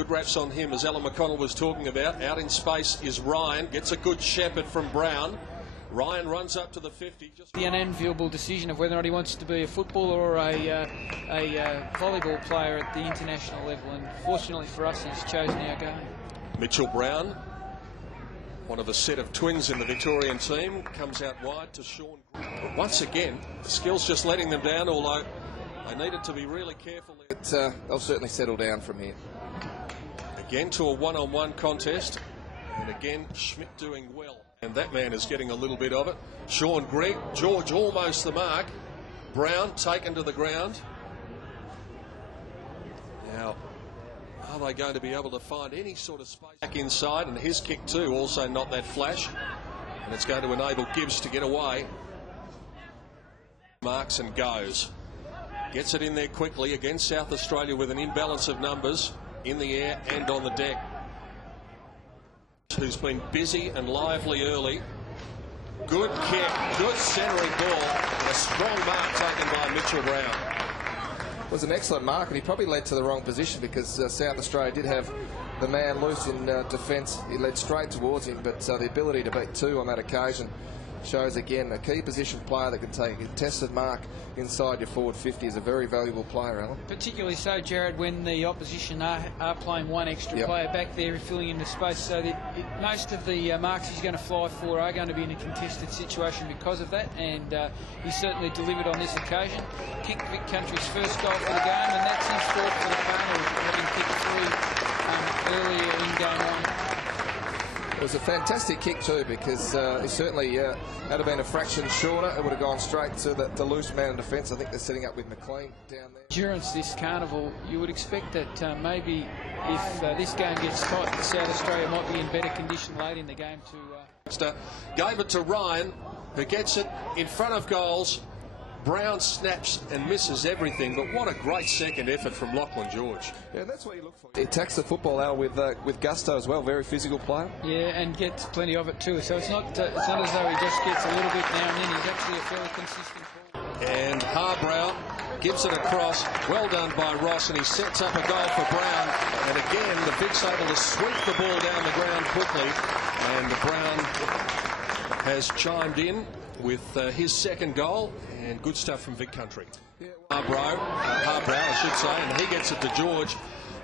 Good raps on him, as Alan McConnell was talking about. Out in space is Ryan, gets a good shepherd from Brown. Ryan runs up to the 50. The unenviable decision of whether or not he wants to be a footballer or a volleyball player at the international level, and fortunately for us, he's chosen our game. Mitchell Brown, one of a set of twins in the Victorian team, comes out wide to Sean. But once again, the skill's just letting them down, although they needed to be really careful. They'll certainly settle down from here. Again to a one-on-one contest, and again Schmidt doing well. And that man is getting a little bit of it. Sean Gregg, George almost the mark. Brown taken to the ground. Now, are they going to be able to find any sort of space back inside? And his kick too, also not that flash. And it's going to enable Gibbs to get away. Marks and goes. Gets it in there quickly against South Australia with an imbalance of numbers in the air and on the deck. Who's been busy and lively early. Good kick, good centering ball, and a strong mark taken by Mitchell Brown. It was an excellent mark, and he probably led to the wrong position because South Australia did have the man loose in defence. He led straight towards him, but the ability to beat two on that occasion shows again a key position player that can take a contested mark inside your forward 50 is a very valuable player, Alan. Particularly so, Jared, when the opposition are playing one extra player back there filling in the space, so that most of the marks he's going to fly for are going to be in a contested situation because of that, and he certainly delivered on this occasion. Kicked Vic Country's first goal for the game, and that's his fourth for the Cardinals, having kicked three earlier in game one. It was a fantastic kick too, because he certainly had it been a fraction shorter, it would have gone straight to the loose man in defence. I think they're setting up with McLean down there. During this carnival, you would expect that maybe if this game gets tight, South Australia might be in better condition late in the game to... Gave it to Ryan, who gets it in front of goals. Brown snaps and misses everything, but what a great second effort from Lachlan George. Yeah, that's what you look for. He attacks the football out with gusto as well. Very physical player. Yeah, and gets plenty of it too. So it's not as though he just gets a little bit now and then. He's actually a fairly consistent player. And Harbrow gives it across. Well done by Ross, and he sets up a goal for Brown. And again, the Vic's able to sweep the ball down the ground quickly, and Brown has chimed in with his second goal, and good stuff from Vic Country. Harbrow, I should say, and he gets it to George,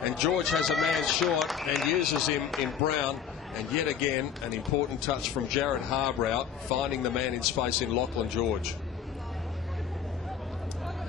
and George has a man short and uses him in Brown, and yet again an important touch from Jared Harbrow, finding the man in space in Lachlan George.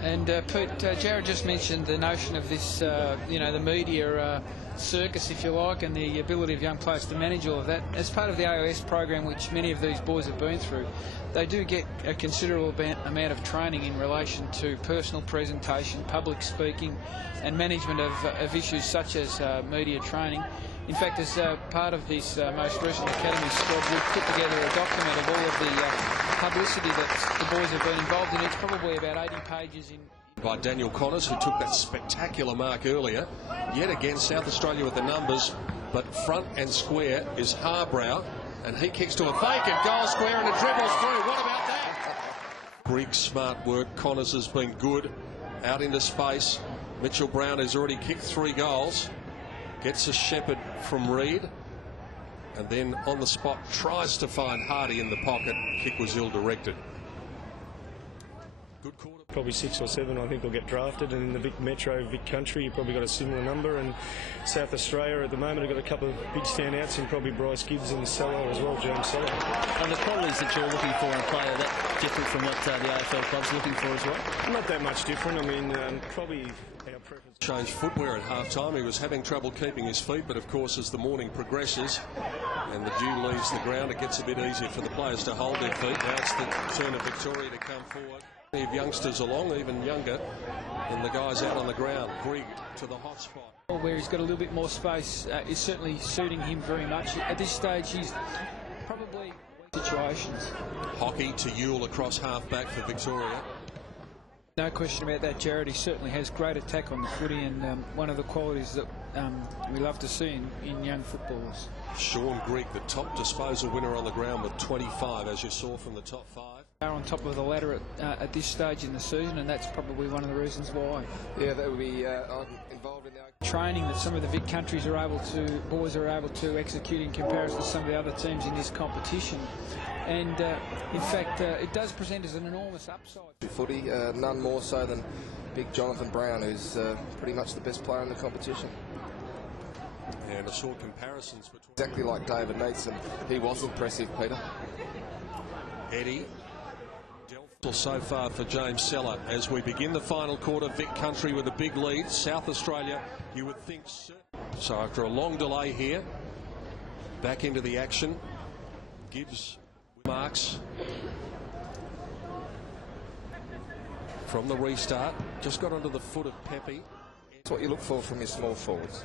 And Pete, Jared just mentioned the notion of this, the media circus, if you like, and the ability of young players to manage all of that. As part of the AOS program, which many of these boys have been through, they do get a considerable amount of training in relation to personal presentation, public speaking, and management of issues such as media training. In fact, as part of this most recent Academy squad, we've put together a document of all of the publicity that the boys have been involved in. It's probably about 80 pages in. By Daniel Connors, who took that spectacular mark earlier. Yet again, South Australia with the numbers, but front and square is Harbrow, and he kicks to a fake and goal square, and it dribbles through. What about that? Griggs, smart work. Connors has been good. Out into space. Mitchell Brown has already kicked 3 goals. Gets a shepherd from Reed, and then on the spot tries to find Hardy in the pocket. Kick was ill-directed. Good quarter. Probably 6 or 7 I think will get drafted, and in the Vic Metro, Vic Country, you've probably got a similar number, and South Australia at the moment have got a couple of big standouts, and probably Bryce Gibbs in the cellar as well, James Cellar. And the qualities that you're looking for in a player, that different from what the AFL club's looking for as well? Not that much different. I mean, probably our preference. Changed footwear at half-time. He was having trouble keeping his feet, but of course as the morning progresses and the dew leaves the ground, it gets a bit easier for the players to hold their feet. Now it's the turn of Victoria to come forward. Of youngsters along, even younger than the guys out on the ground. Grigg to the hot spot. Where he's got a little bit more space is certainly suiting him very much. At this stage, he's probably situations. Hockey to Ewell across half-back for Victoria. No question about that, Jared. He certainly has great attack on the footy, and one of the qualities that we love to see in young footballers. Sean Grigg, the top disposal winner on the ground with 25, as you saw from the top 5. Are on top of the ladder at this stage in the season, and that's probably one of the reasons why. Yeah, that would be involved in the training that some of the Vic countries boys are able to execute in comparison to some of the other teams in this competition. And in fact, it does present as an enormous upside. Footy, none more so than big Jonathan Brown, who's pretty much the best player in the competition. And I saw comparisons between Exactly like David Meats, and he was impressive, Peter. Eddie. So far for James Seller as we begin the final quarter. Vic country with a big lead. South Australia, you would think. So after a long delay here, back into the action. Gibbs marks from the restart. Just got onto the foot of Pepe. That's what you look for from your small forwards.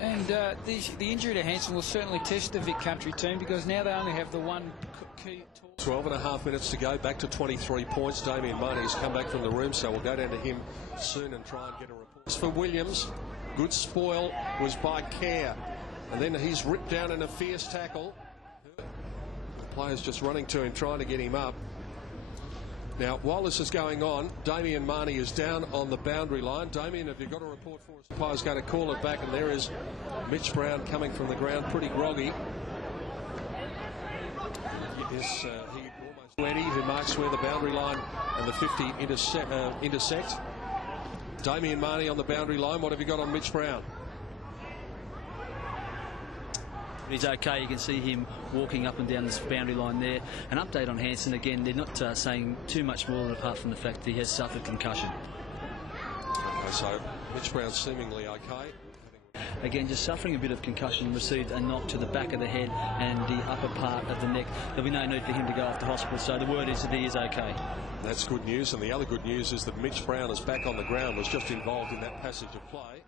And the injury to Hansen will certainly test the Vic country team, because now they only have the one key. 12.5 minutes to go, back to 23 points. Damien Marnie has come back from the room, so we'll go down to him soon and try and get a report. For Williams, good spoil was by Kerr, and then he's ripped down in a fierce tackle. The players just running to him, trying to get him up. Now, while this is going on, Damien Marnie is down on the boundary line. Damien, have you got a report for us? The umpire's going to call it back, and there is Mitch Brown coming from the ground, pretty groggy. He almost Eddie, who marks where the boundary line and the 50 intersect. Damien Marnie on the boundary line. What have you got on Mitch Brown? He's okay. You can see him walking up and down this boundary line there. An update on Hansen. Again, they're not saying too much more apart from the fact that he has suffered concussion. Okay, so Mitch Brown's seemingly okay. Again, just suffering a bit of concussion, received a knock to the back of the head and the upper part of the neck. There'll be no need for him to go off to hospital, so the word is that he is okay. That's good news, and the other good news is that Mitch Brown is back on the ground, was just involved in that passage of play.